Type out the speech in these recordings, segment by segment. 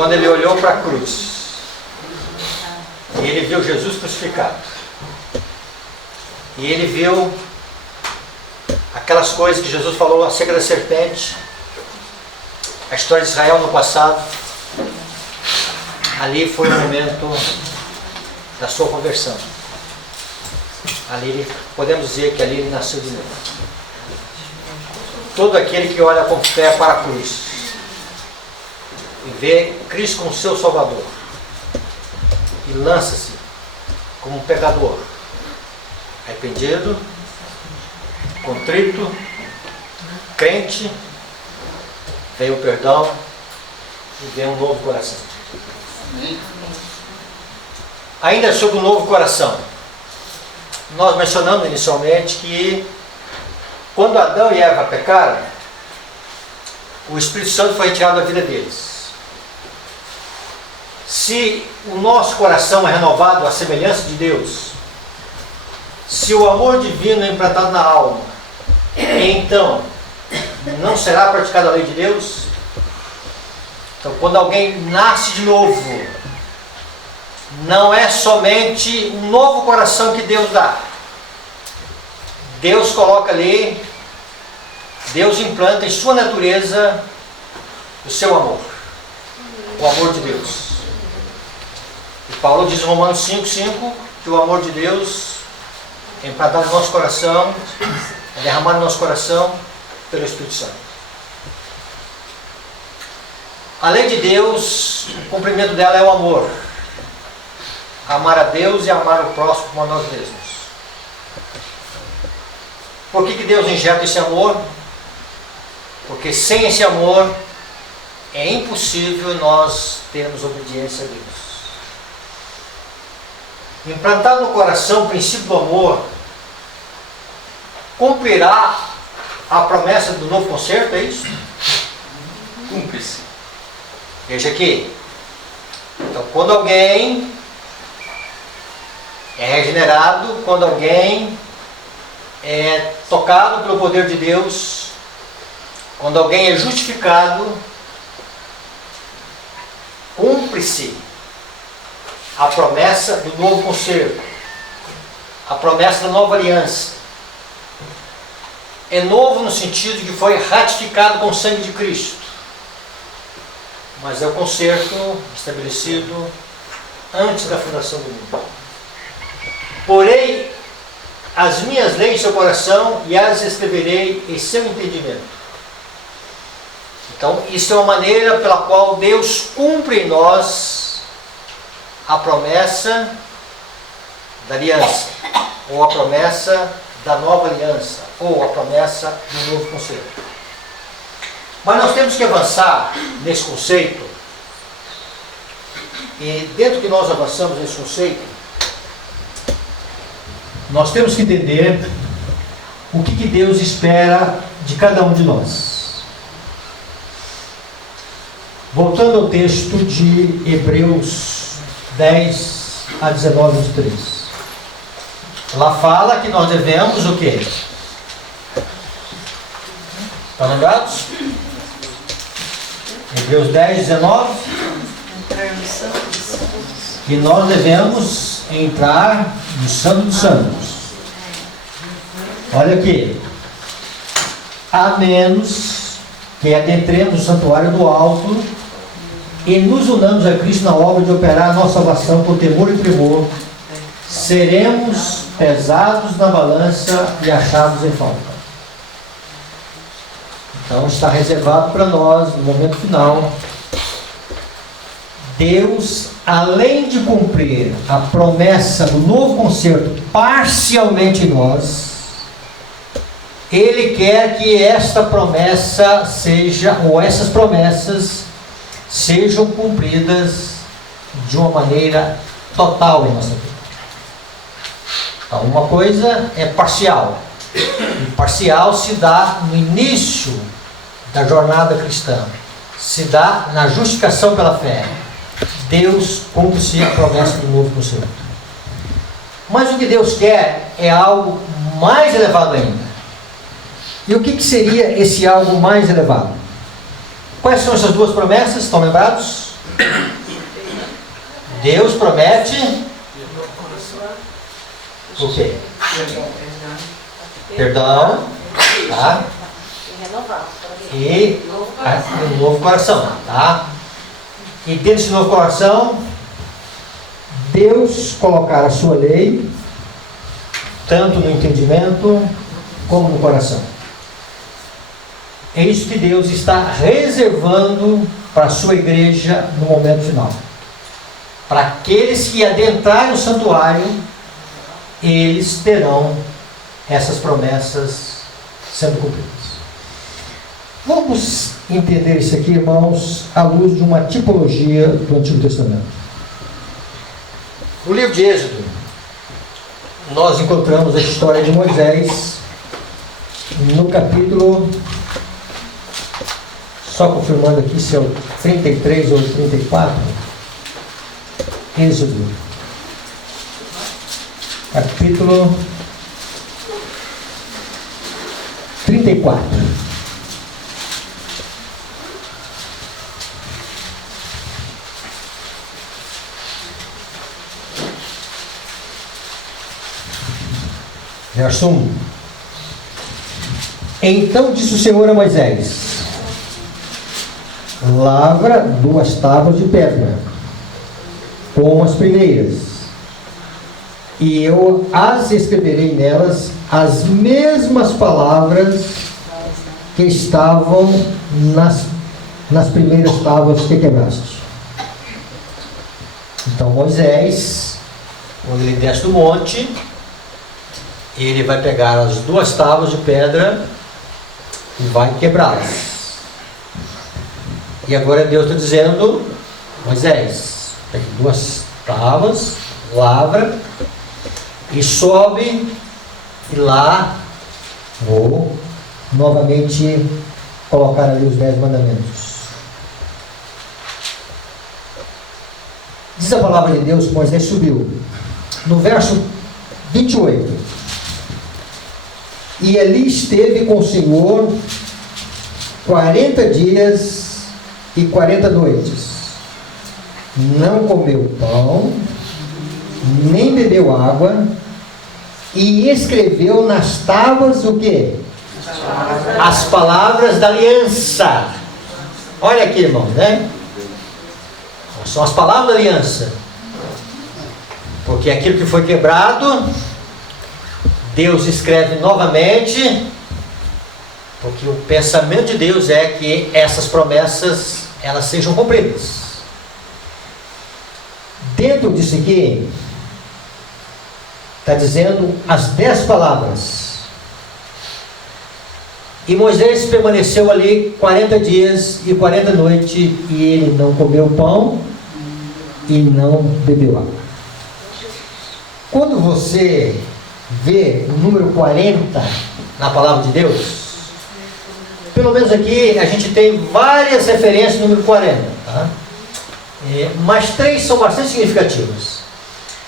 quando ele olhou para a cruz e ele viu Jesus crucificado, e ele viu aquelas coisas que Jesus falou acerca da serpente, a história de Israel no passado, ali foi o momento da sua conversão. Ali podemos dizer que ali ele nasceu de novo. Todo aquele que olha com fé para a cruz e vê Cristo como seu Salvador e lança-se como um pecador arrependido, contrito, crente, vem o perdão e vem um novo coração. Ainda sobre o novo coração, nós mencionamos inicialmente que quando Adão e Eva pecaram, o Espírito Santo foi retirado da vida deles. Se o nosso coração é renovado à semelhança de Deus, se o amor divino é implantado na alma, então não será praticada a lei de Deus? Então, quando alguém nasce de novo, não é somente um novo coração que Deus dá. Deus coloca ali, Deus implanta em sua natureza o seu amor, o amor de Deus. E Paulo diz em Romanos 5,5 que o amor de Deus é implantado no nosso coração, é derramado no nosso coração pelo Espírito Santo. A lei de Deus, o cumprimento dela é o amor. Amar a Deus e amar o próximo como a nós mesmos. Por que Deus injeta esse amor? Porque sem esse amor é impossível nós termos obediência a Deus. Implantado no coração o princípio do amor, cumprirá a promessa do novo concerto, é isso? Cumpre-se. Veja aqui. Então, quando alguém é regenerado, quando alguém é tocado pelo poder de Deus, quando alguém é justificado, cumpre-se a promessa do novo concerto, a promessa da nova aliança. É novo no sentido de que foi ratificado com o sangue de Cristo, mas é o concerto estabelecido antes da fundação do mundo. Porém, as minhas leis em seu coração e as escreverei em seu entendimento. Então, isso é uma maneira pela qual Deus cumpre em nós a promessa da aliança, ou a promessa da nova aliança, ou a promessa do novo conceito. Mas nós temos que avançar nesse conceito, e dentro que nós avançamos nesse conceito, nós temos que entender o que Deus espera de cada um de nós. Voltando ao texto de Hebreus 10 a 19, 23. Lá fala que nós devemos o quê? Estão lembrados? Hebreus 10, 19. Que nós devemos entrar no Santo dos Santos. Olha aqui. A menos que adentremos o santuário do alto e nos unamos a Cristo na obra de operar a nossa salvação com temor e tremor, seremos pesados na balança e achados em falta. Então está reservado para nós, no momento final, Deus, além de cumprir a promessa do novo concerto parcialmente em nós, Ele quer que esta promessa seja, ou essas promessas sejam cumpridas de uma maneira total em nossa vida. Então, uma coisa é parcial. E parcial se dá no início da jornada cristã. Se dá na justificação pela fé. Deus cumpre-se a promessa do novo concerto. Mas o que Deus quer é algo mais elevado ainda. E o que seria esse algo mais elevado? Quais são essas duas promessas? Estão lembrados? Deus promete o quê? Perdão, tá? E um novo coração, tá? E dentro desse novo coração, Deus colocar a sua lei, tanto no entendimento como no coração. É isso que Deus está reservando para a sua igreja no momento final. Para aqueles que adentrarem o santuário, eles terão essas promessas sendo cumpridas. Vamos entender isso aqui, irmãos, à luz de uma tipologia do Antigo Testamento. No livro de Êxodo, nós encontramos a história de Moisés no capítulo, só confirmando aqui se é o 33 ou 34, Êxodo, capítulo 34. Verso 1. Então disse o Senhor a Moisés: lavra 2 tábuas de pedra, como as primeiras, e eu as escreverei nelas as mesmas palavras que estavam nas primeiras tábuas que quebraste. Então Moisés, quando ele desce do monte, ele vai pegar as 2 tábuas de pedra e vai quebrá-las. E agora Deus está dizendo: Moisés, pega 2 tábuas, lavra e sobe, e lá vou novamente colocar ali os 10 mandamentos. Diz a palavra de Deus que Moisés subiu. No verso 28. E ali esteve com o Senhor 40 dias e 40 noites. Não comeu pão, nem bebeu água, e escreveu nas tábuas o quê? As palavras da aliança. Olha aqui, irmão, né? São as palavras da aliança. Porque aquilo que foi quebrado, Deus escreve novamente, porque o pensamento de Deus é que essas promessas, elas sejam cumpridas. Dentro disso aqui, está dizendo as 10 palavras. E Moisés permaneceu ali 40 dias e 40 noites, e ele não comeu pão e não bebeu água. Quando você vê o número 40 na palavra de Deus, pelo menos aqui a gente tem várias referências no número 40, tá? Mas 3 são bastante significativas.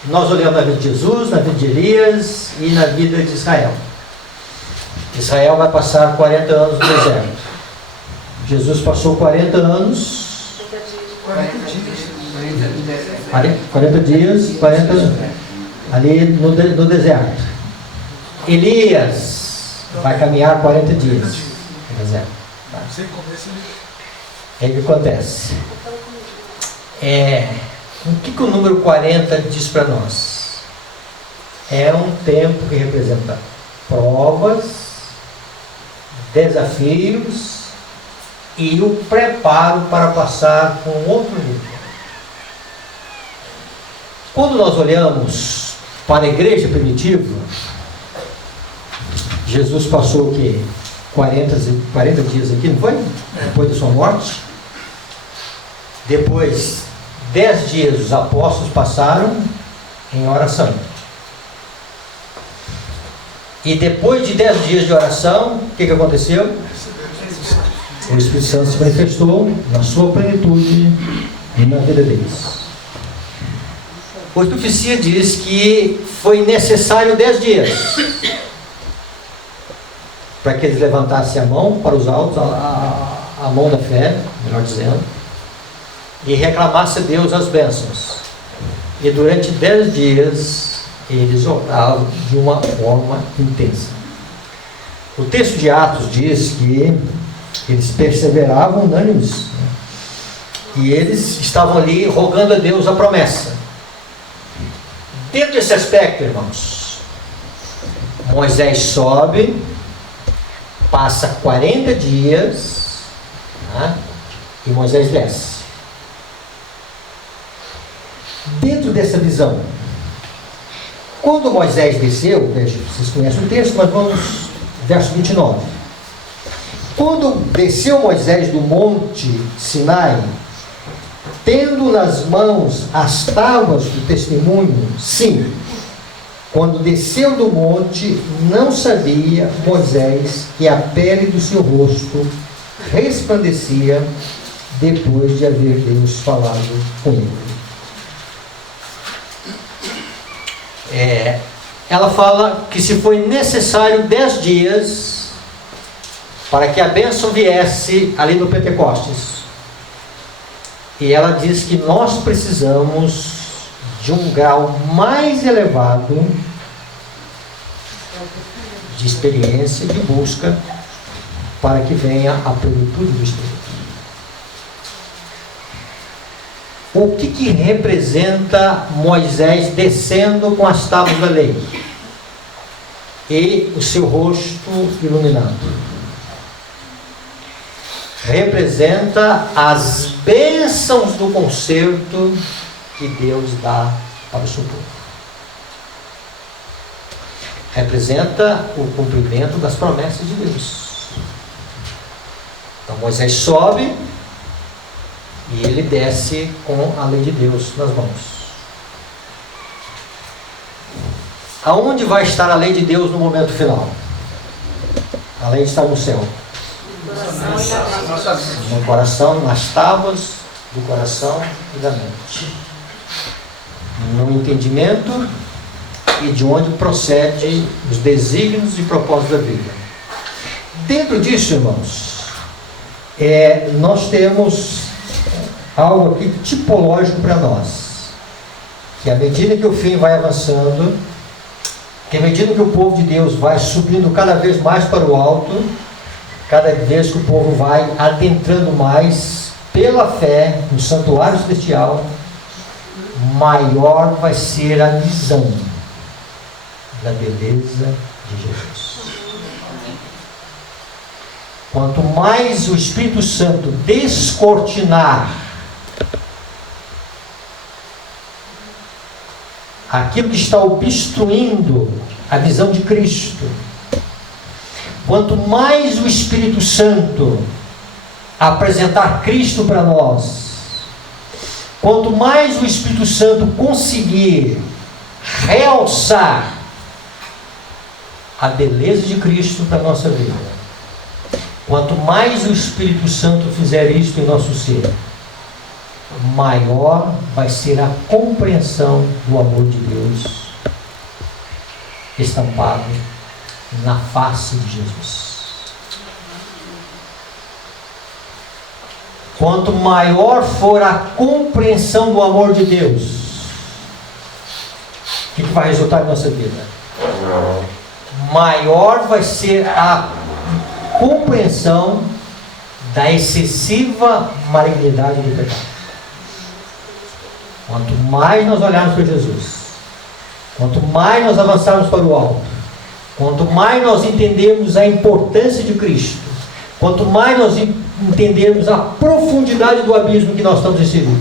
Nós olhamos na vida de Jesus, na vida de Elias e na vida de Israel. Israel vai passar 40 anos no deserto. Jesus passou 40 anos, 40 dias, 40 ali no deserto. Elias vai caminhar 40 dias no deserto. Aí o que acontece? O que o número 40 diz para nós? É um tempo que representa provas, desafios e o preparo para passar com outro nível. Quando nós olhamos para a igreja primitiva, Jesus passou o quê? 40 dias aqui, não foi? Depois da sua morte. Depois, 10 dias os apóstolos passaram em oração. E depois de 10 dias de oração, o que aconteceu? O Espírito Santo se manifestou na sua plenitude e na vida deles. A profecia diz que foi necessário 10 dias para que eles levantassem a mão para os altos, a mão da fé, melhor dizendo, e reclamasse a Deus as bênçãos. E durante 10 dias eles oravam de uma forma intensa. O texto de Atos diz que eles perseveravam unânimes, e eles estavam ali rogando a Deus a promessa. Dentro desse aspecto, irmãos, Moisés sobe, passa 40 dias, e Moisés desce. Dentro dessa visão, quando Moisés desceu, veja, vocês conhecem o texto, mas vamos, verso 29. Quando desceu Moisés do monte Sinai, tendo nas mãos as tábuas do testemunho, sim, quando desceu do monte, não sabia Moisés que a pele do seu rosto resplandecia depois de haver Deus falado com ele. Ela fala que se foi necessário 10 dias para que a bênção viesse ali no Pentecostes. E ela diz que nós precisamos de um grau mais elevado de experiência, de busca, para que venha a plenitude do Espírito. O que representa Moisés descendo com as tábuas da lei e o seu rosto iluminado? Representa as bênçãos do concerto que Deus dá para o seu povo. Representa o cumprimento das promessas de Deus. Então Moisés sobe e ele desce com a lei de Deus nas mãos. Aonde vai estar a lei de Deus no momento final? A lei está no céu. No coração, nas tábuas do coração e da mente. No entendimento e de onde procede os desígnios e propósitos da vida. Dentro disso, irmãos, nós temos algo aqui tipológico para nós, que à medida que o fim vai avançando, que à medida que o povo de Deus vai subindo cada vez mais para o alto, cada vez que o povo vai adentrando mais pela fé no santuário celestial, maior vai ser a visão da beleza de Jesus. Quanto mais o Espírito Santo descortinar aquilo que está obstruindo a visão de Cristo, quanto mais o Espírito Santo apresentar Cristo para nós, quanto mais o Espírito Santo conseguir realçar a beleza de Cristo para a nossa vida, quanto mais o Espírito Santo fizer isto em nosso ser, maior vai ser a compreensão do amor de Deus estampado na face de Jesus. Quanto maior for a compreensão do amor de Deus, o que vai resultar em nossa vida? Maior vai ser a compreensão da excessiva malignidade do pecado. Quanto mais nós olharmos para Jesus, quanto mais nós avançarmos para o alto, quanto mais nós entendermos a importância de Cristo, quanto mais nós entendermos a profundidade do abismo que nós estamos inseridos,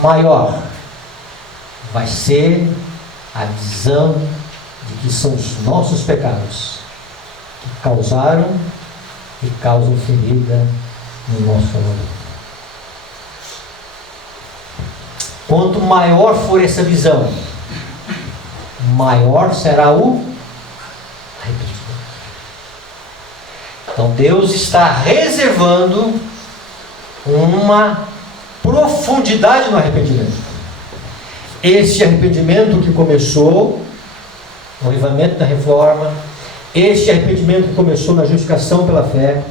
maior vai ser a visão de que são os nossos pecados que causaram e causam ferida no nosso favor. Quanto maior for essa visão, maior será o arrependimento. Então Deus está reservando uma profundidade no arrependimento. Este arrependimento que começou no avivamento da reforma, este arrependimento que começou na justificação pela fé,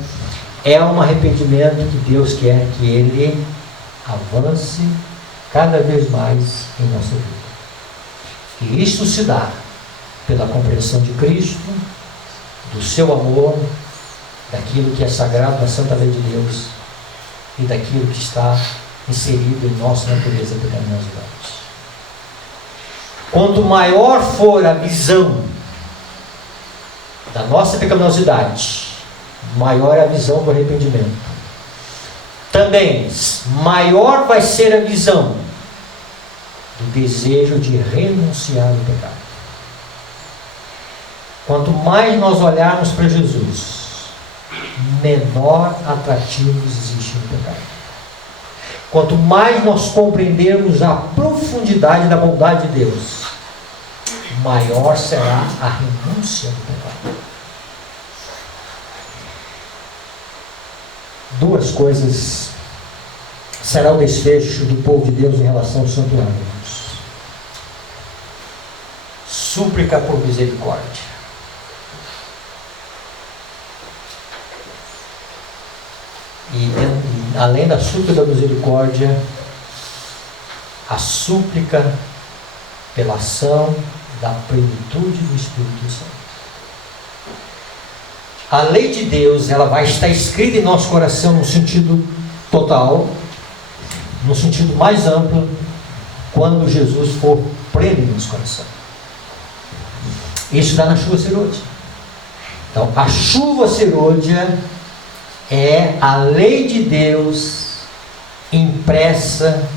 é um arrependimento que Deus quer que ele avance cada vez mais em nossa vida. E isto se dá pela compreensão de Cristo, do seu amor, daquilo que é sagrado na santa lei de Deus e daquilo que está inserido em nossa natureza pecaminosidade. Quanto maior for a visão da nossa pecaminosidade, maior é a visão do arrependimento. Também maior vai ser a visão do desejo de renunciar ao pecado. Quanto mais nós olharmos para Jesus, menor atrativo existe no pecado. Quanto mais nós compreendermos a profundidade da bondade de Deus, maior será a renúncia do pecado. Duas coisas será o desfecho do povo de Deus em relação ao santuário. Súplica por misericórdia. E além da súplica da misericórdia, a súplica pela ação da plenitude do Espírito Santo. A lei de Deus, ela vai estar escrita em nosso coração no sentido total, no sentido mais amplo, quando Jesus for pleno em nosso coração. Isso dá na chuva serôdia. Então, a chuva serôdia é a lei de Deus impressa,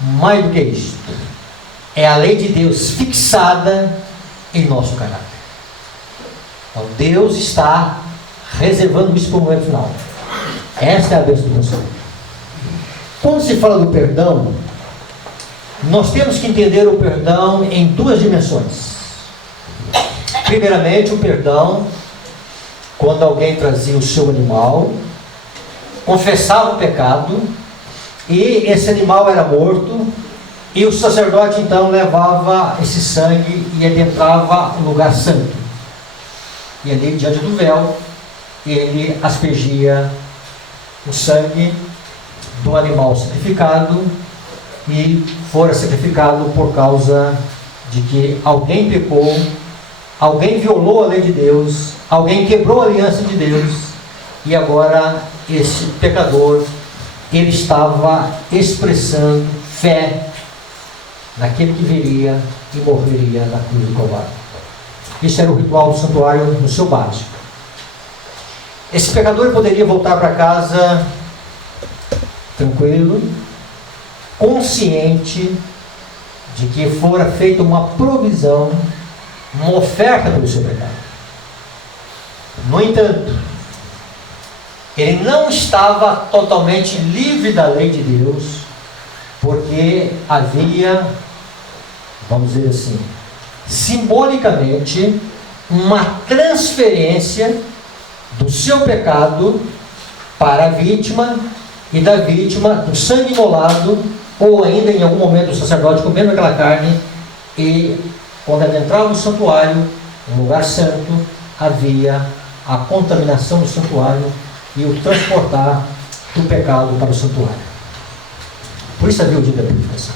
mais do que isso. É a lei de Deus fixada em nosso caráter. Então, Deus está reservando isso para o momento final. Essa é a bênção do Conselho. Quando se fala do perdão, nós temos que entender o perdão em duas dimensões. Primeiramente, o perdão, quando alguém trazia o seu animal, confessava o pecado, e esse animal era morto, e o sacerdote então levava esse sangue e adentrava o lugar santo. E ali, diante do véu, ele aspergia o sangue do animal sacrificado, e fora sacrificado por causa de que alguém pecou, alguém violou a lei de Deus, alguém quebrou a aliança de Deus, e agora esse pecador, ele estava expressando fé naquele que viria e morreria na cruz do Calvário. Isso era o ritual do santuário no seu básico. Esse pecador poderia voltar para casa tranquilo, consciente de que fora feita uma provisão, uma oferta pelo seu pecado. No entanto, ele não estava totalmente livre da lei de Deus, porque havia, vamos dizer assim, simbolicamente, uma transferência do seu pecado para a vítima, e da vítima do sangue imolado, ou ainda em algum momento o sacerdote comendo aquela carne, e quando adentrava no santuário, um lugar santo, havia a contaminação do santuário e o transportar do pecado para o santuário. Por isso havia o dia da purificação.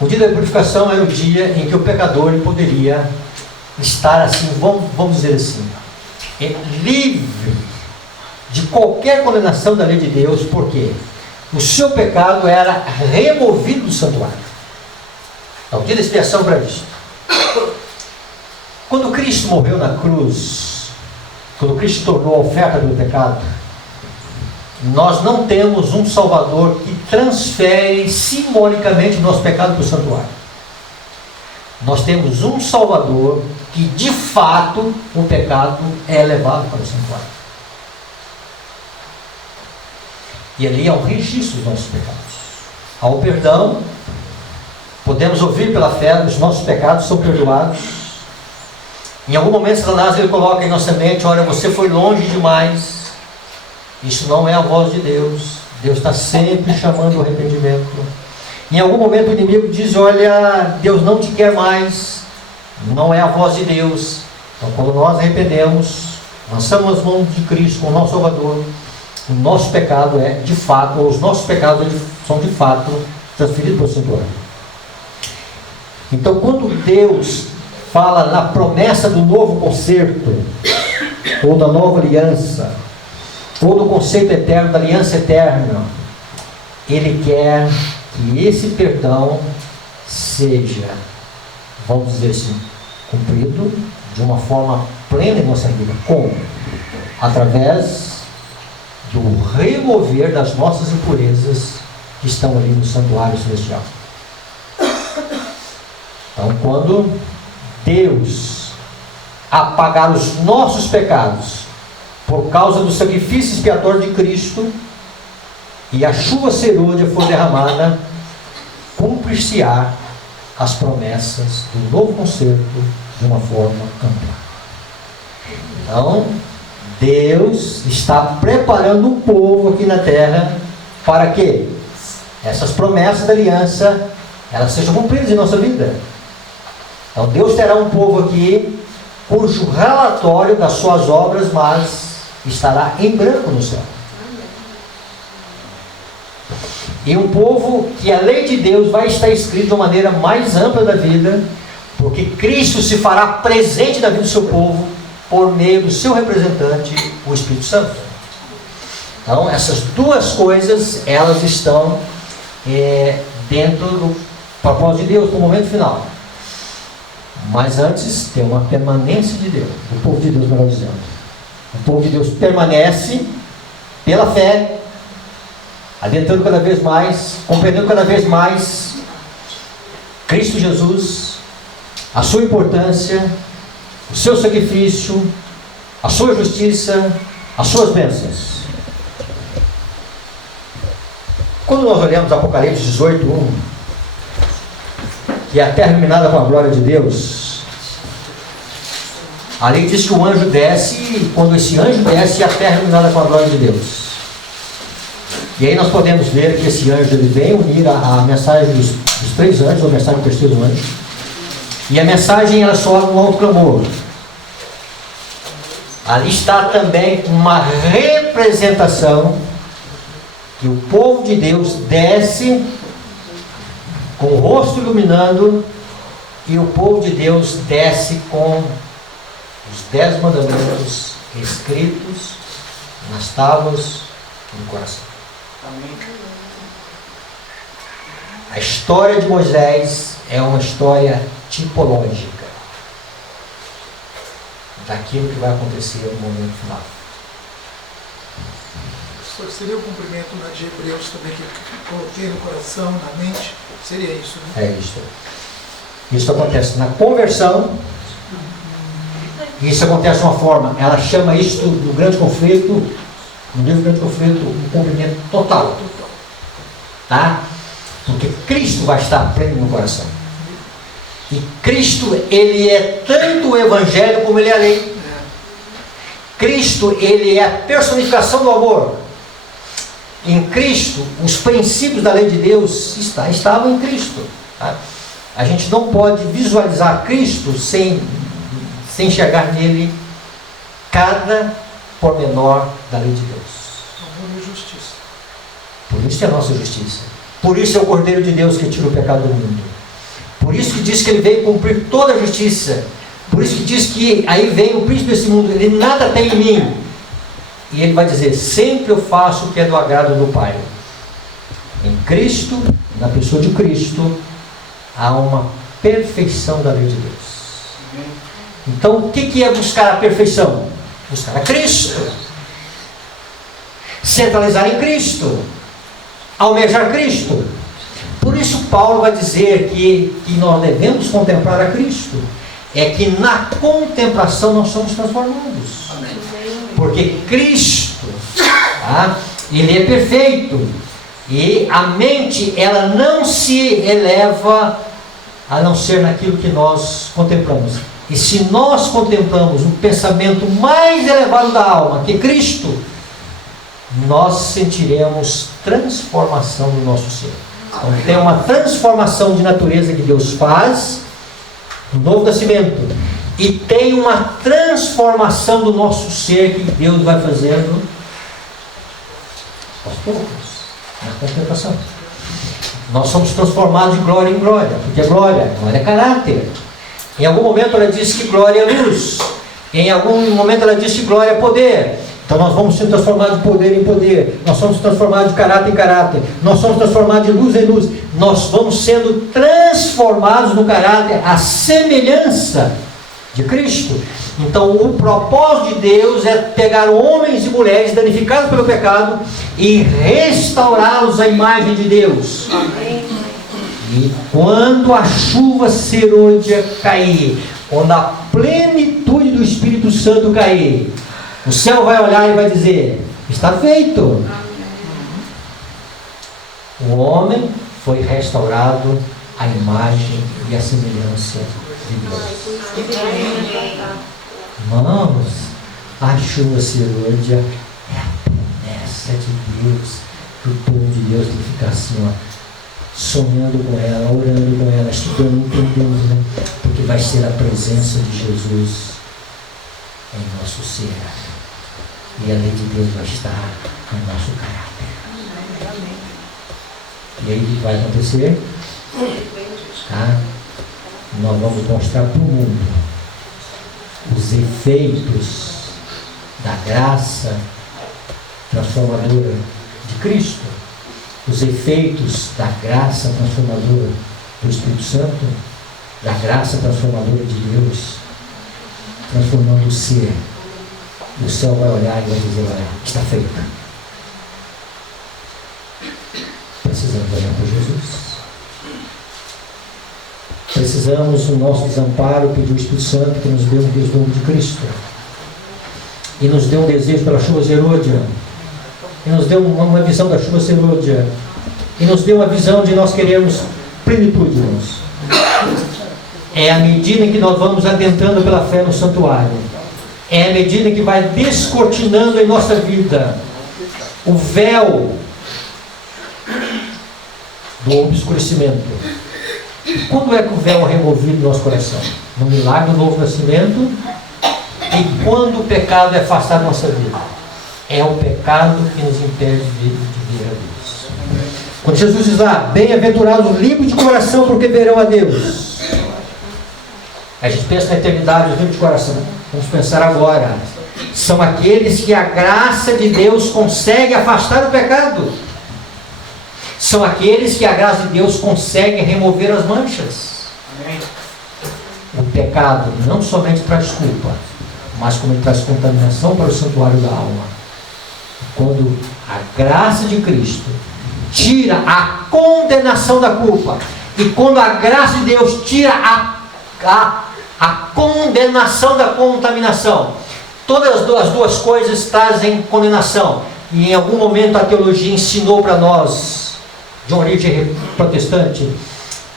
O dia da purificação era o dia em que o pecador poderia estar assim, vamos dizer assim, livre de qualquer condenação da lei de Deus, porque o seu pecado era removido do santuário. Então, o dia da expiação para isso. Quando Cristo morreu na cruz, quando Cristo tornou a oferta pelo pecado, nós não temos um Salvador que transfere simbolicamente o nosso pecado para o santuário. Nós temos um Salvador que, de fato, o pecado é levado para o santuário. E ali há um registro dos nossos pecados. Há o perdão, podemos ouvir pela fé, os nossos pecados são perdoados. Em algum momento, Satanás ele coloca em nossa mente: olha, você foi longe demais. Isso não é a voz de Deus. Deus está sempre chamando o arrependimento. Em algum momento o inimigo diz: olha, Deus não te quer mais. Não é a voz de Deus. Então, quando nós arrependemos, lançamos as mãos de Cristo como nosso Salvador, o nosso pecado é de fato, ou os nossos pecados são de fato transferidos para o santuário. Então, quando Deus fala na promessa do novo concerto, ou da nova aliança, ou do conceito eterno, da aliança eterna, Ele quer que esse perdão seja, vamos dizer assim, cumprido de uma forma plena em nossa vida. Como? Através do remover das nossas impurezas que estão ali no santuário celestial. Então, quando Deus apagar os nossos pecados por causa do sacrifício expiatório de Cristo e a chuva serôdia for derramada, cumprir-se-á as promessas do novo concerto de uma forma ampla. Então, Deus está preparando um povo aqui na terra para que essas promessas da aliança elas sejam cumpridas em nossa vida. Então Deus terá um povo aqui cujo relatório das suas obras, mas estará em branco no céu. E um povo que a lei de Deus vai estar escrita de uma maneira mais ampla da vida, porque Cristo se fará presente na vida do seu povo por meio do seu representante, o Espírito Santo. Então essas duas coisas, elas estão dentro do propósito de Deus, no momento final. Mas antes tem uma permanência de Deus, o povo de Deus, melhor dizendo. O povo de Deus permanece pela fé, adentrando cada vez mais, compreendendo cada vez mais Cristo Jesus, a sua importância, o seu sacrifício, a sua justiça, as suas bênçãos. Quando nós olhamos Apocalipse 18:1, que é a terra iluminada com a glória de Deus, ali diz que o anjo desce, e quando esse anjo desce, a terra iluminada com a glória de Deus. E aí nós podemos ver que esse anjo ele vem unir a mensagem dos três anjos, ou a mensagem do terceiro anjo, e a mensagem ela sobe um alto clamor. Ali está também uma representação que o povo de Deus desce com o rosto iluminando, e o povo de Deus desce com os 10 mandamentos escritos nas tábuas do coração. Amém. A história de Moisés é uma história tipológica daquilo que vai acontecer no momento final. Seria o cumprimento de Hebreus também, que coloquei no coração, na mente? Seria isso, né? É isso. Isso acontece na conversão. Isso acontece de uma forma, ela chama isso do grande conflito, no livro do grande conflito, um cumprimento total. Tá? Porque Cristo vai estar pleno no coração. E Cristo, ele é tanto o Evangelho como ele é a lei. Cristo, ele é a personificação do amor. Em Cristo, os princípios da lei de Deus estavam em Cristo. Tá? A gente não pode visualizar Cristo sem enxergar nele cada pormenor da lei de Deus. Amor e justiça. Por isso é a nossa justiça. Por isso é o Cordeiro de Deus que tira o pecado do mundo. Por isso que diz que ele veio cumprir toda a justiça. Por isso que diz que aí vem o príncipe desse mundo, ele nada tem em mim. E ele vai dizer, sempre eu faço o que é do agrado do Pai. Em Cristo, na pessoa de Cristo, há uma perfeição da lei de Deus. Então, o que é buscar a perfeição? Buscar a Cristo. Centralizar em Cristo. Almejar Cristo. Por isso Paulo vai dizer que nós devemos contemplar a Cristo. É que na contemplação nós somos transformados. Amém. Porque Cristo, tá? Ele é perfeito. E a mente, ela não se eleva a não ser naquilo que nós contemplamos. E se nós contemplamos o pensamento mais elevado da alma, que é Cristo, nós sentiremos transformação no nosso ser. Então tem uma transformação de natureza que Deus faz no novo nascimento. E tem uma transformação do nosso ser que Deus vai fazendo poucos, na contemplação. Nós somos transformados de glória em glória, porque glória é caráter. Em algum momento ela disse que glória é luz, em algum momento ela disse que glória é poder. Então nós vamos ser transformados de poder em poder, nós somos transformados de caráter em caráter, nós somos transformados de luz em luz, nós vamos sendo transformados no caráter à semelhança de Cristo. Então o propósito de Deus é pegar homens e mulheres danificados pelo pecado e restaurá-los à imagem de Deus. E quando a chuva serôdia cair, quando a plenitude do Espírito Santo cair, o céu vai olhar e vai dizer: está feito. O homem foi restaurado à imagem e à semelhança de Deus. Irmãos, a chuva serôdia é a promessa de Deus, que o povo de Deus tem que ficar assim, ó, sonhando com ela, orando com ela, estudando, entendendo, né? Porque vai ser a presença de Jesus em nosso ser. E a lei de Deus vai estar no nosso caráter. E aí o que vai acontecer? Tá? Nós vamos mostrar para o mundo os efeitos da graça transformadora de Cristo, os efeitos da graça transformadora do Espírito Santo, da graça transformadora de Deus, transformando o ser. O céu vai olhar e vai dizer: olha, está feito. Precisamos olhar para Jesus. Precisamos do nosso desamparo, pedir o Espírito Santo que nos dê um vislumbre de Cristo. E nos dê um desejo pela chuva serôdia. E nos dê uma visão da chuva serôdia. E nos dê uma visão de nós queremos plenitude, irmãos. É à medida em que nós vamos adentrando pela fé no santuário, é à medida que vai descortinando em nossa vida o véu do obscurecimento. Quando é que o véu é removido do nosso coração? No milagre do novo nascimento. E quando o pecado é afastado da nossa vida? É o pecado que nos impede de ver a Deus. Quando Jesus diz lá: bem-aventurados os limpos de coração, porque verão a Deus. A gente pensa na eternidade, os limpos de coração. Vamos pensar agora. São aqueles que a graça de Deus consegue afastar o pecado. São aqueles que a graça de Deus consegue remover as manchas. O pecado não somente traz culpa, mas como ele traz contaminação para o santuário da alma. Quando a graça de Cristo tira a condenação da culpa, e quando a graça de Deus tira a condenação da contaminação, todas as duas coisas trazem condenação. E em algum momento a teologia ensinou para nós, de origem protestante,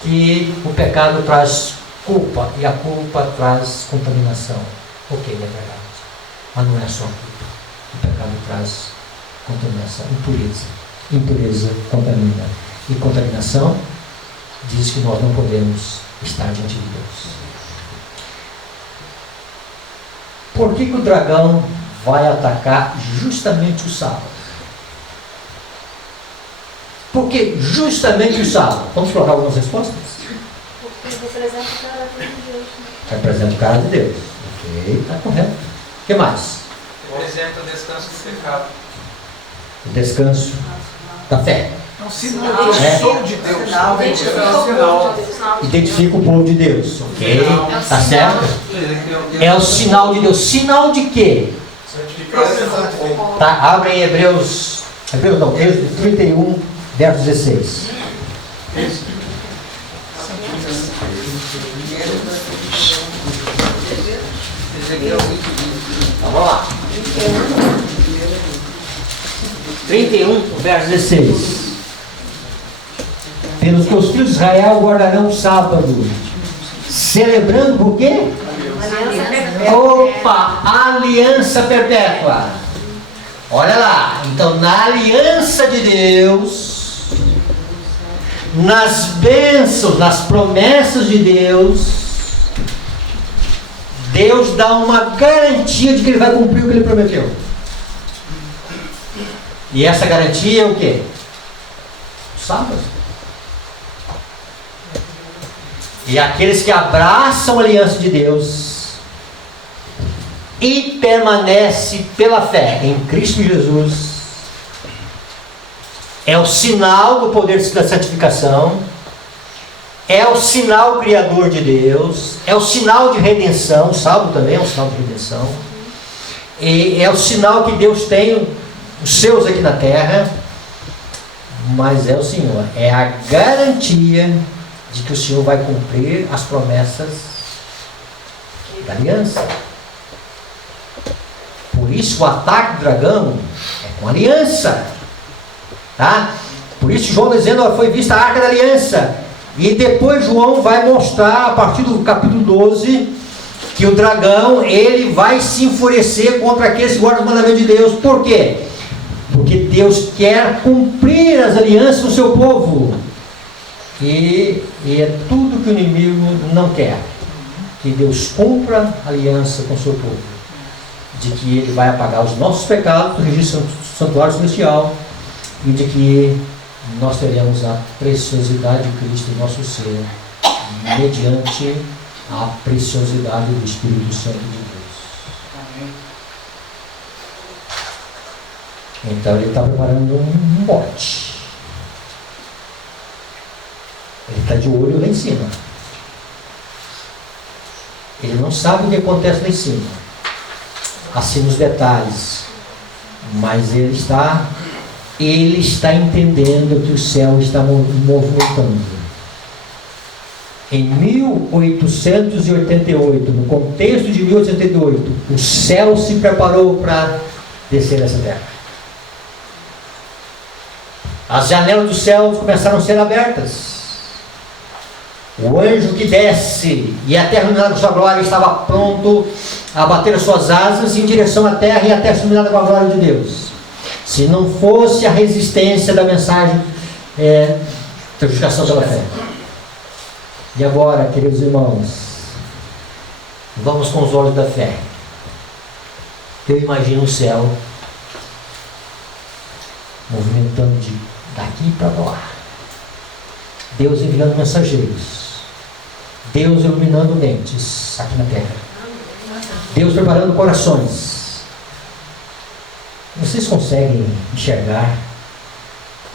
que o pecado traz culpa e a culpa traz contaminação. Ok, é verdade. Mas não é só culpa. O pecado traz contaminação, impureza. Impureza contamina. E contaminação diz que nós não podemos estar diante de Deus. Por que o dragão vai atacar justamente o sábado? Por que justamente o sábado? Vamos colocar algumas respostas? Porque representa o caráter de Deus. Representa o caráter de Deus. Ok, está correto. O que mais? Representa o descanso do pecado. O descanso da fé. É um sinal que eu sou de Deus. Identifica o povo de Deus. Ok, está certo? É o sinal de Deus. Sinal de quê? Tá, abre em Hebreus não, Êxodo 31, verso 16. Vamos lá. 31, verso 16. Pelos que os filhos de Israel guardarão o sábado, celebrando por quê? Opa, aliança perpétua. Olha lá, então na aliança de Deus, nas bênçãos, nas promessas de Deus, Deus dá uma garantia de que Ele vai cumprir o que Ele prometeu. E essa garantia é o quê? O sábado. E aqueles que abraçam a aliança de Deus e permanecem pela fé em Cristo Jesus, é o sinal do poder da santificação, é o sinal criador de Deus, é o sinal de redenção. O sábado também é um sinal de redenção, e é o sinal que Deus tem os seus aqui na terra. Mas é o Senhor, é a garantia de que o Senhor vai cumprir as promessas da aliança. Por isso o ataque do dragão é com aliança, tá? Por isso João dizendo, ó, foi vista a arca da aliança. E depois João vai mostrar, a partir do capítulo 12, que o dragão, ele vai se enfurecer contra aqueles que guardam o mandamento de Deus. Por quê? Porque Deus quer cumprir as alianças com o seu povo. E é tudo que o inimigo não quer. Que Deus cumpra a aliança com o seu povo. De que Ele vai apagar os nossos pecados do registro do santuário celestial. E de que nós teremos a preciosidade de Cristo em nosso ser, mediante a preciosidade do Espírito Santo de Deus. Amém. Então ele está preparando um bote. Ele está de olho lá em cima. Ele não sabe o que acontece lá em cima, assim nos detalhes, mas ele está entendendo que o céu está movimentando. Em 1888, no contexto de 1888, o céu se preparou para descer nessa terra. As janelas do céu começaram a ser abertas. O anjo que desce e a terra iluminada com sua glória estava pronto a bater as suas asas em direção à terra, e a terra iluminada com a glória de Deus. Se não fosse a resistência da mensagem da justificação pela fé. E agora, queridos irmãos, vamos com os olhos da fé. Eu imagino o céu movimentando daqui para lá. Deus enviando mensageiros. Deus iluminando mentes aqui na terra. Deus preparando corações. Vocês conseguem enxergar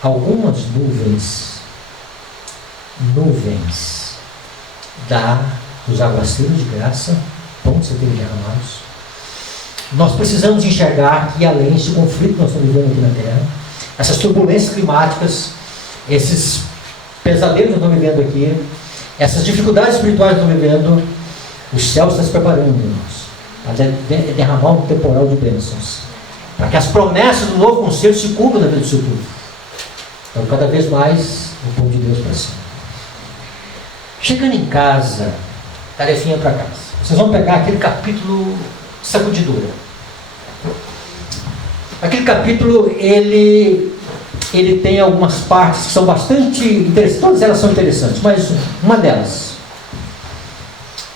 algumas nuvens dos aguaceiros de graça, pontos ser derramados? Nós precisamos enxergar que, além desse conflito que nós estamos vivendo aqui na terra, essas turbulências climáticas, esses pesadelos que nós estamos vivendo aqui, essas dificuldades espirituais que nós estamos vivendo, o céu está se preparando, irmãos, para derramar um temporal de bênçãos, para que as promessas do novo conselho se cumpram na vida do seu povo. Então, cada vez mais, o povo de Deus para cima. Chegando em casa, tarefinha para casa. Vocês vão pegar aquele capítulo sacudidura. Aquele capítulo, ele tem algumas partes que são bastante interessantes. Todas elas são interessantes, mas uma delas,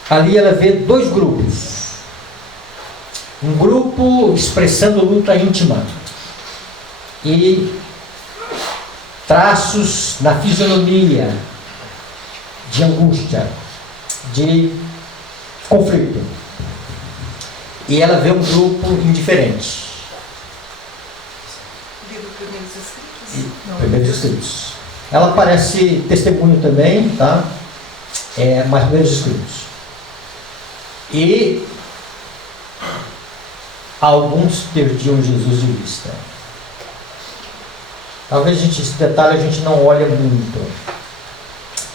ali ela vê dois grupos. Um grupo expressando luta íntima e traços na fisionomia de angústia, de conflito. E ela vê um grupo indiferente. Primeiros escritos. Ela parece testemunho também, tá? Mas primeiros escritos. E alguns perdiam Jesus de vista. Talvez esse detalhe a gente não olha muito,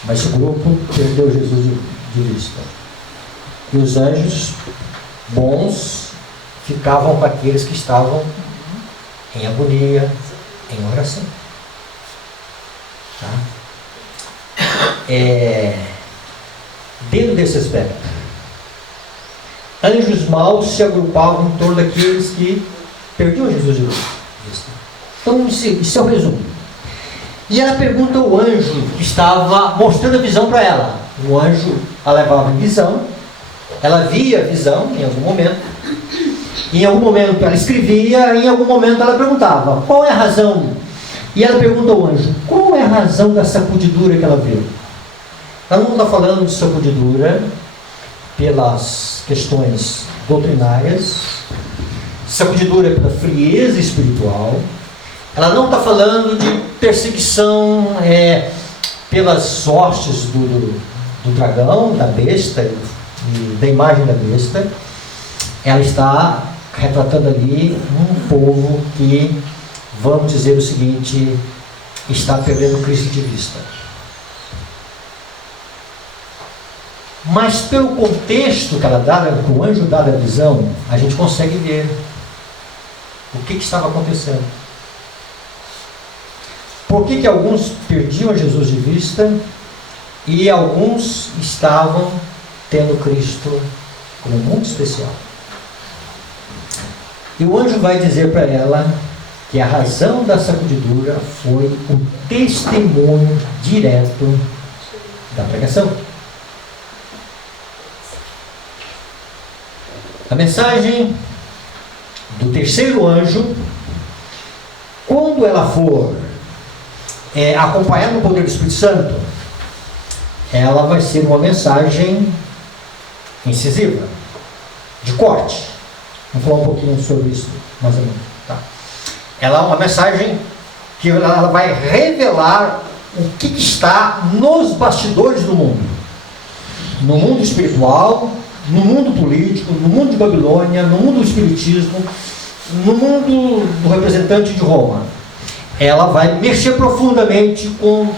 mas o grupo perdeu Jesus de vista. E os anjos bons ficavam com aqueles que estavam em agonia, em oração. Tá? Dentro desse aspecto, anjos maus se agrupavam em torno daqueles que perdiam Jesus de vista. Então, isso é o resumo. E ela pergunta ao anjo que estava mostrando a visão para ela. O anjo a levava em visão, ela via a visão em algum momento, Em algum momento ela escrevia, em algum momento ela perguntava, qual é a razão? E ela pergunta ao anjo, qual é a razão da sacudidura que ela viu? Ela não está falando de sacudidura pelas questões doutrinárias, sacudidura pela frieza espiritual. Ela não está falando de perseguição pelas hostes do dragão, da besta e da imagem da besta. Ela está retratando ali um povo que, vamos dizer o seguinte, está perdendo Cristo de vista. Mas pelo contexto que ela dá, que o anjo dá da visão, a gente consegue ver o que estava acontecendo. Por que alguns perdiam Jesus de vista e alguns estavam tendo Cristo como muito especial? E o anjo vai dizer para ela que a razão da sacudidura foi o testemunho direto da pregação. A mensagem do terceiro anjo, quando ela for acompanhada no poder do Espírito Santo, ela vai ser uma mensagem incisiva, de corte. Vamos falar um pouquinho sobre isso, mais ou menos. Tá? Ela é uma mensagem que ela vai revelar o que está nos bastidores do mundo. No mundo espiritual, no mundo político, no mundo de Babilônia, no mundo do espiritismo, no mundo do representante de Roma. Ela vai mexer profundamente com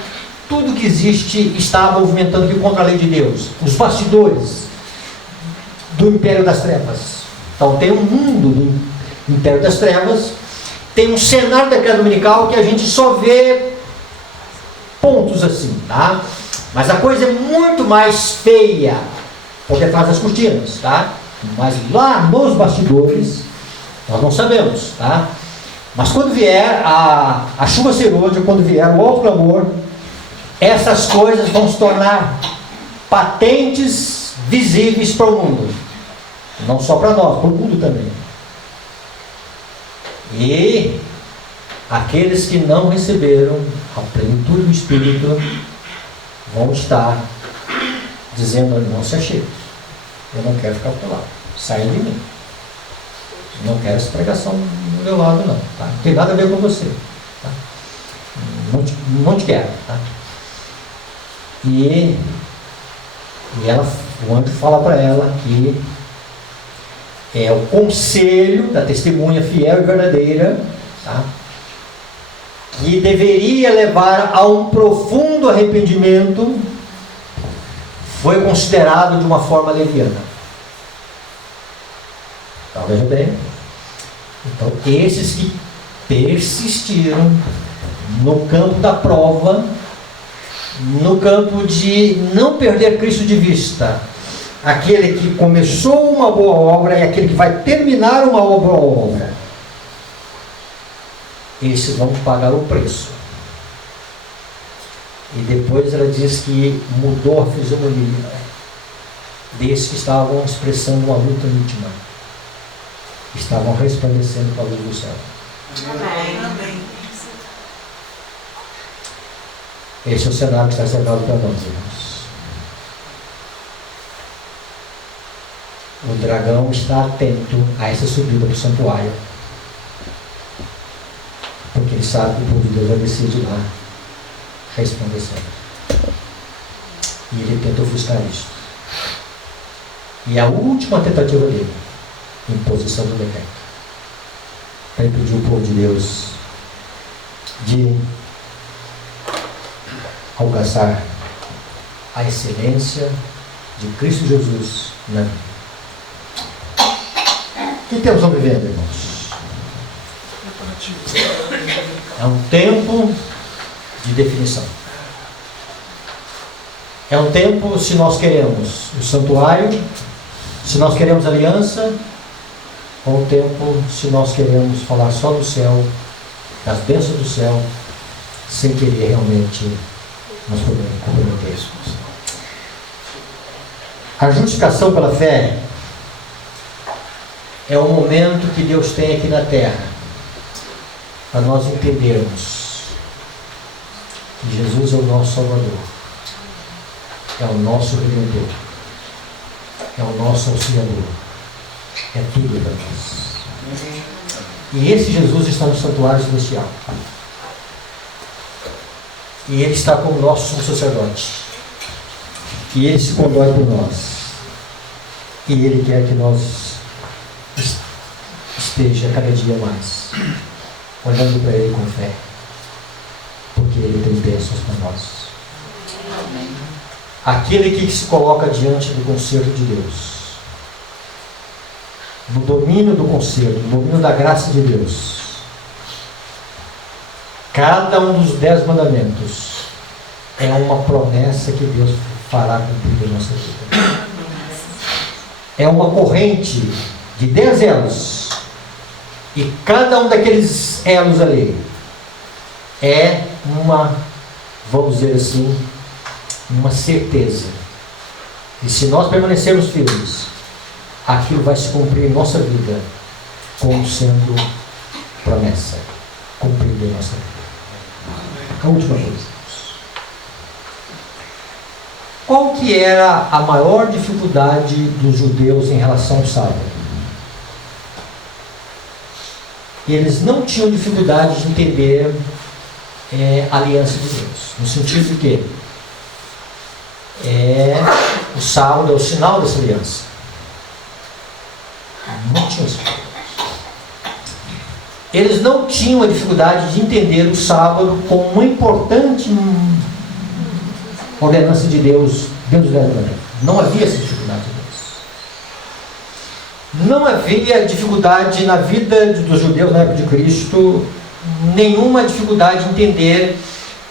tudo que existe e está movimentando aqui contra a lei de Deus. Os bastidores do Império das Trevas. Então tem um mundo do Império das Trevas, tem um cenário da Igreja Dominical que a gente só vê pontos assim, tá? Mas a coisa é muito mais feia por detrás das cortinas, tá? Mas lá nos bastidores, nós não sabemos, tá? Mas quando vier a chuva serôdia, quando vier o alto clamor, essas coisas vão se tornar patentes, visíveis para o mundo. Não só para nós, para o mundo também. E aqueles que não receberam a plenitude do Espírito vão estar dizendo, não se achei, eu não quero ficar por lá, saia de mim. Eu não quero essa pregação do meu lado não, tá? Não tem nada a ver com você, tá? Não te quero, tá? E o anjo fala para ela que é o conselho da testemunha fiel e verdadeira, tá? Que deveria levar a um profundo arrependimento, foi considerado de uma forma leviana. Então, veja bem. Então, esses que persistiram no campo da prova, no campo de não perder Cristo de vista, aquele que começou uma boa obra e aquele que vai terminar uma boa obra, esses vão pagar o preço. E depois ela diz que mudou a fisionomia desses que estavam expressando uma luta íntima, estavam resplandecendo com a luz do céu. Amém. Esse é o cenário que está reservado para nós, irmãos. O dragão está atento a essa subida para o santuário, porque ele sabe que o povo de Deus vai descer de lá resplandecendo. E ele tenta ofuscar isso. E a última tentativa dele, imposição do decreto, para impedir o povo de Deus de alcançar a excelência de Cristo Jesus na vida. O que temos vivendo, irmãos? É um tempo de definição. É um tempo, se nós queremos o santuário, se nós queremos aliança, ou um tempo, se nós queremos falar só do céu, das bênçãos do céu, sem querer realmente nos comprometer. A justificação pela fé é o momento que Deus tem aqui na terra para nós entendermos que Jesus é o nosso Salvador, é o nosso Redentor, é o nosso auxiliador, é tudo para nós. E esse Jesus está no santuário celestial. E Ele está como nosso sumo sacerdote. E Ele se condói por nós. E Ele quer que nós esteja cada dia mais olhando para Ele com fé. Porque Ele tem bênçãos para nós. Aquele que se coloca diante do conselho de Deus, no domínio do conselho, no domínio da graça de Deus, cada um dos 10 mandamentos é uma promessa que Deus fará cumprir em nossa vida. É uma corrente de 10 elos, e cada um daqueles elos ali é uma, vamos dizer assim, uma certeza. E se nós permanecermos firmes, aquilo vai se cumprir em nossa vida, como sendo promessa cumprida em nossa vida. A última coisa. Qual que era a maior dificuldade dos judeus em relação ao sábado? Eles não tinham dificuldade de entender a aliança de Deus. No sentido de que o sábado é o sinal dessa aliança. Não tinham essa dificuldade. Eles não tinham a dificuldade de entender o sábado como uma importante ordenança de Deus dentro do Velho Testamento. Não havia essa dificuldade de Deus. Não havia dificuldade na vida dos judeus na época de Cristo, nenhuma dificuldade de entender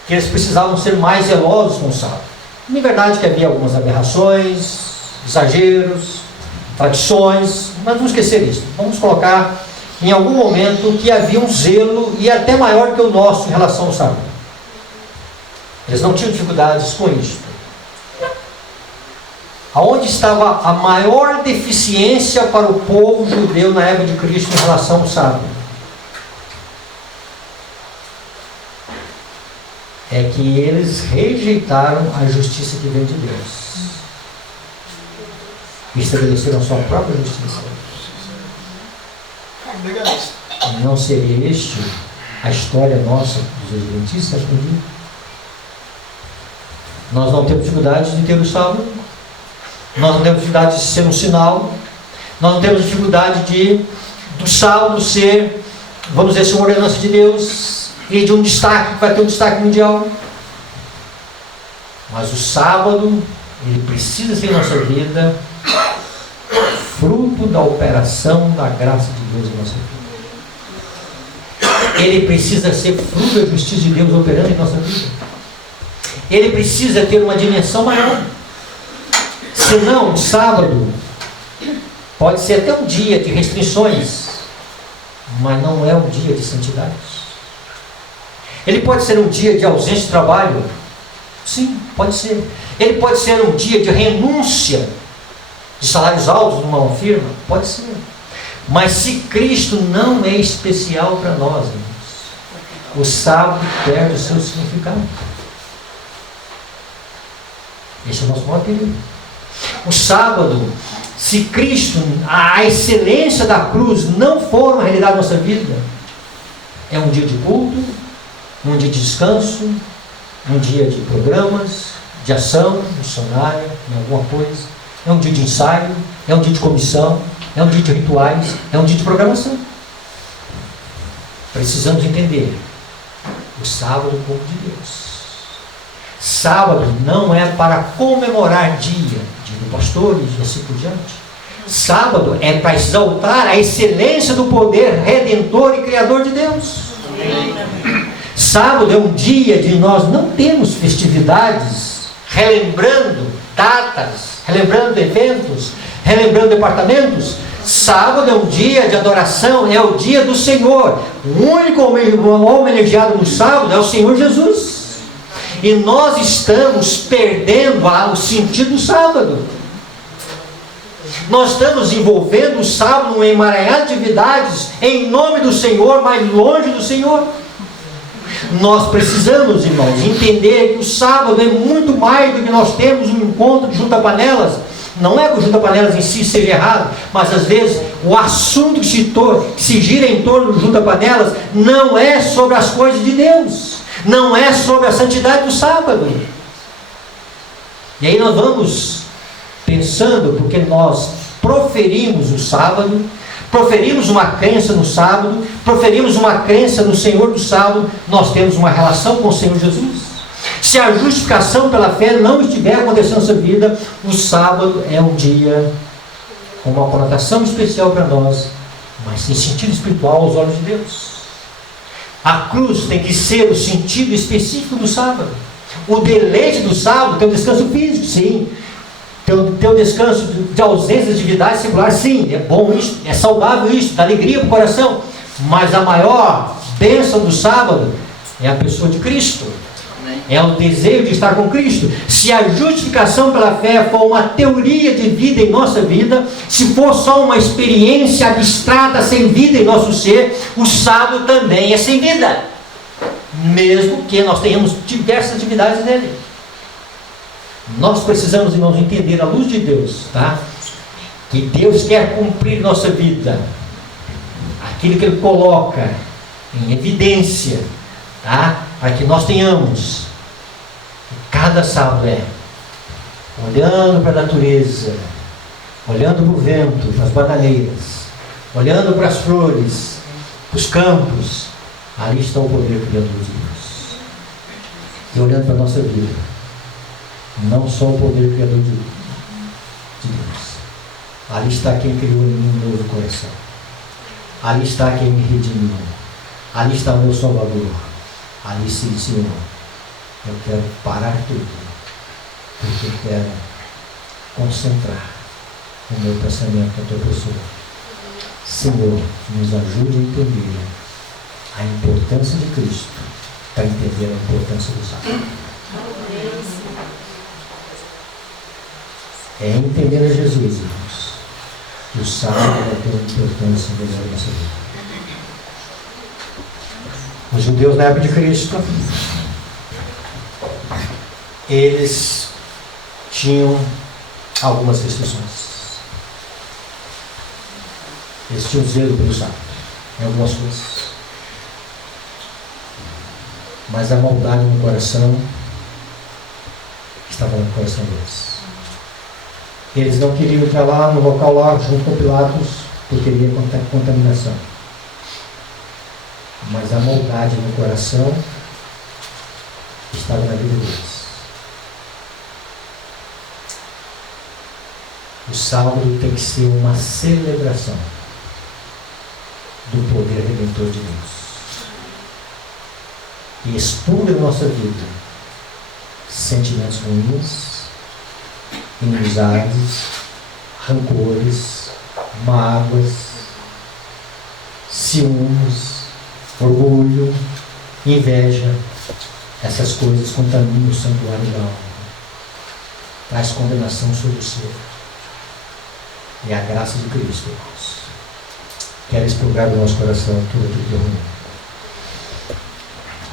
que eles precisavam ser mais zelosos com o sábado. Na verdade que havia algumas aberrações, exageros, tradições, mas vamos esquecer isso. Vamos colocar em algum momento que havia um zelo, e até maior que o nosso em relação ao sábado. Eles não tinham dificuldades com isso. Aonde estava a maior deficiência para o povo judeu na época de Cristo em relação ao sábado? É que eles rejeitaram a justiça que vem de Deus. E estabeleceram a sua própria justiça. Não seria este a história nossa dos adventistas? Nós não temos dificuldade de ter o sábado, nós não temos dificuldade de ser um sinal, nós não temos dificuldade do sábado ser, vamos dizer, uma ordenança de Deus e de um destaque, que vai ter um destaque mundial. Mas o sábado, ele precisa ser em nossa vida fruto da operação da graça de Deus em nossa vida. Ele precisa ser fruto da justiça de Deus operando em nossa vida. Ele precisa ter uma dimensão maior. Senão, o sábado pode ser até um dia de restrições, mas não é um dia de santidade. Ele pode ser um dia de ausência de trabalho. Sim, pode ser. Ele pode ser um dia de renúncia de salários altos numa firma? Pode ser. Mas se Cristo não é especial para nós, irmãos, o sábado perde o seu significado. Esse é o nosso maior perigo. O sábado, se Cristo, a excelência da cruz não for uma realidade da nossa vida, é um dia de culto, um dia de descanso, um dia de programas, de ação missionária, em alguma coisa. É um dia de ensaio, é um dia de comissão, é um dia de rituais, é um dia de programação. Precisamos entender o sábado como de Deus. Sábado não é para comemorar dia de pastores e assim por diante. Sábado é para exaltar a excelência do poder redentor e criador de Deus. Sábado é um dia de nós não termos festividades, relembrando datas, relembrando eventos, relembrando departamentos. Sábado é um dia de adoração, é o dia do Senhor. O único homenageado no sábado é o Senhor Jesus. E nós estamos perdendo o sentido do sábado. Nós estamos envolvendo o sábado num emaranhado de atividades em nome do Senhor, mas longe do Senhor. Nós precisamos, irmãos, entender que o sábado é muito mais do que nós temos um encontro de junta-panelas. Não é que o junta-panelas em si seja errado, mas às vezes o assunto que se gira em torno do junta-panelas não é sobre as coisas de Deus, não é sobre a santidade do sábado. E aí nós vamos pensando, porque nós proferimos o sábado, proferimos uma crença no sábado, proferimos uma crença no Senhor do sábado, nós temos uma relação com o Senhor Jesus. Se a justificação pela fé não estiver acontecendo na sua vida, o sábado é um dia com uma conotação especial para nós, mas em sentido espiritual aos olhos de Deus. A cruz tem que ser o sentido específico do sábado. O deleite do sábado tem um descanso físico, sim. Tem um descanso de ausência de atividade secular, sim. É bom isso, é saudável isso, dá alegria para o coração. Mas a maior bênção do sábado é a pessoa de Cristo. É o desejo de estar com Cristo. Se a justificação pela fé for uma teoria de vida em nossa vida, se for só uma experiência abstrata sem vida em nosso ser, o sábado também é sem vida, mesmo que nós tenhamos diversas atividades nele. Nós precisamos, irmãos, entender a luz de Deus, tá? Que Deus quer cumprir nossa vida, aquilo que Ele coloca em evidência, tá? Para que nós tenhamos cada sábado olhando para a natureza, olhando para o vento, para as bananeiras, olhando para as flores, para os campos, ali está o poder criador de Deus. E olhando para a nossa vida, não só o poder criador de Deus, ali está quem criou em mim um novo coração, ali está quem me redimiu, ali está o meu Salvador, ali se ensinou. Eu quero parar tudo, porque eu quero concentrar o meu pensamento na tua pessoa. Senhor, nos ajude a entender a importância de Cristo para entender a importância do sábado. É entender a Jesus, irmãos, que o sábado vai ter uma importância na nossa vida. Os judeus na época de Cristo, eles tinham algumas restrições. Eles tinham zelo pelo sábado em algumas coisas, mas a maldade no coração estava no coração deles. Eles não queriam entrar lá no local lá junto com Pilatos, porque queria contaminação, mas a maldade no coração estava na vida deles. O sábado tem que ser uma celebração do poder redentor de Deus, e expulga da nossa vida sentimentos ruins, inimizades, rancores, mágoas, ciúmes, orgulho, inveja. Essas coisas contaminam o santuário da alma, traz condenação sobre o ser. E a graça de Cristo, irmãos, quer expurgar do nosso coração tudo aquilo que é ruim.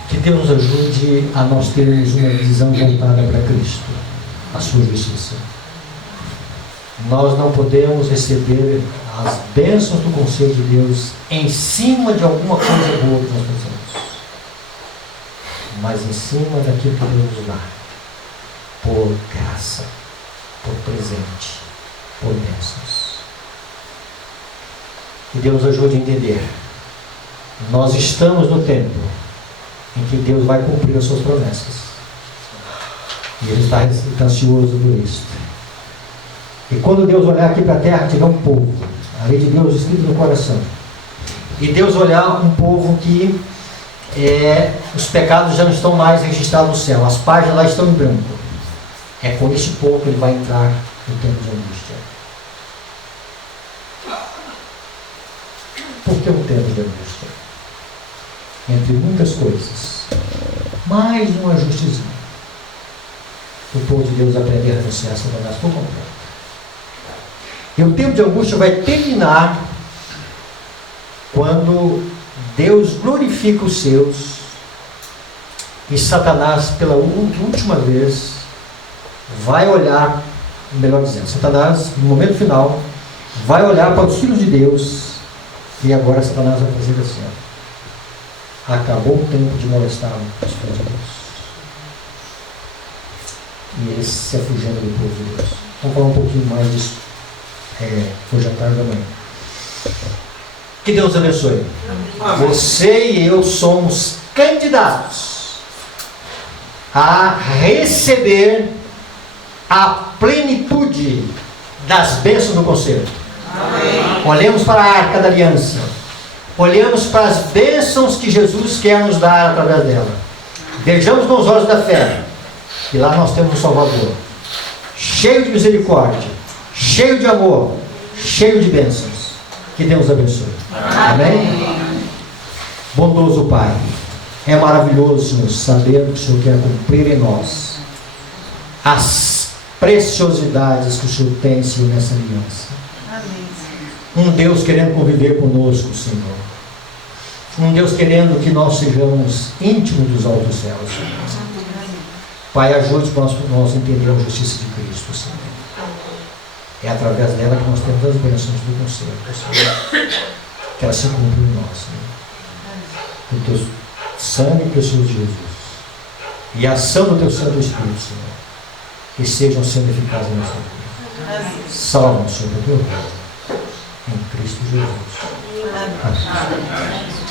Que Deus nos ajude a nós termos uma visão voltada para Cristo, a sua justiça. Nós não podemos receber as bênçãos do conselho de Deus em cima de alguma coisa boa que nós fazemos, mas em cima daquilo que Deus nos dá, por graça, por presente, por bênçãos. Que Deus nos ajude a entender. Nós estamos no tempo em que Deus vai cumprir as suas promessas, e Ele está ansioso por isso. E quando Deus olhar aqui para a terra, tiver um povo, a lei de Deus escrita no coração, e Deus olhar um povo que os pecados já não estão mais registrados no céu, as páginas lá estão em branco, é com este povo que Ele vai entrar no tempo de angústia. Por que um tempo de angústia? Entre muitas coisas, mais um ajustezinho. O povo de Deus aprender a renunciar a Satanás por completo. E o tempo de angústia vai terminar quando Deus glorifica os seus e Satanás, pela última vez, vai olhar, melhor dizendo, Satanás, no momento final, vai olhar para os filhos de Deus e agora Satanás vai fazer assim: acabou o tempo de molestar os filhos de Deus. E eles se afugendo do povo de Deus. Vamos falar um pouquinho mais disso hoje à tarde da manhã. Que Deus abençoe. Amém. Você e eu somos candidatos a receber a plenitude das bênçãos do conselho. Amém. Olhemos para a arca da aliança. Olhemos para as bênçãos que Jesus quer nos dar através dela. Vejamos com os olhos da fé. E lá nós temos um Salvador, cheio de misericórdia, cheio de amor, cheio de bênçãos. Que Deus abençoe. Amém? Bondoso Pai, é maravilhoso, Senhor, saber que o Senhor quer cumprir em nós as preciosidades que o Senhor tem, Senhor, nessa aliança. Um Deus querendo conviver conosco, Senhor. Um Deus querendo que nós sejamos íntimos dos altos céus, Senhor. Pai, ajude para nós entendermos a justiça de Cristo, Senhor. É através dela que nós temos as bênçãos do conselho, Senhor. Que ela se cumpra em nós, Senhor. O teu sangue precioso de Jesus. E a ação do teu Santo Espírito, Senhor. Que sejam sendo eficazes na nossa vida. Salva-nos, Senhor, do teu reino. Em Cristo Jesus. Amém.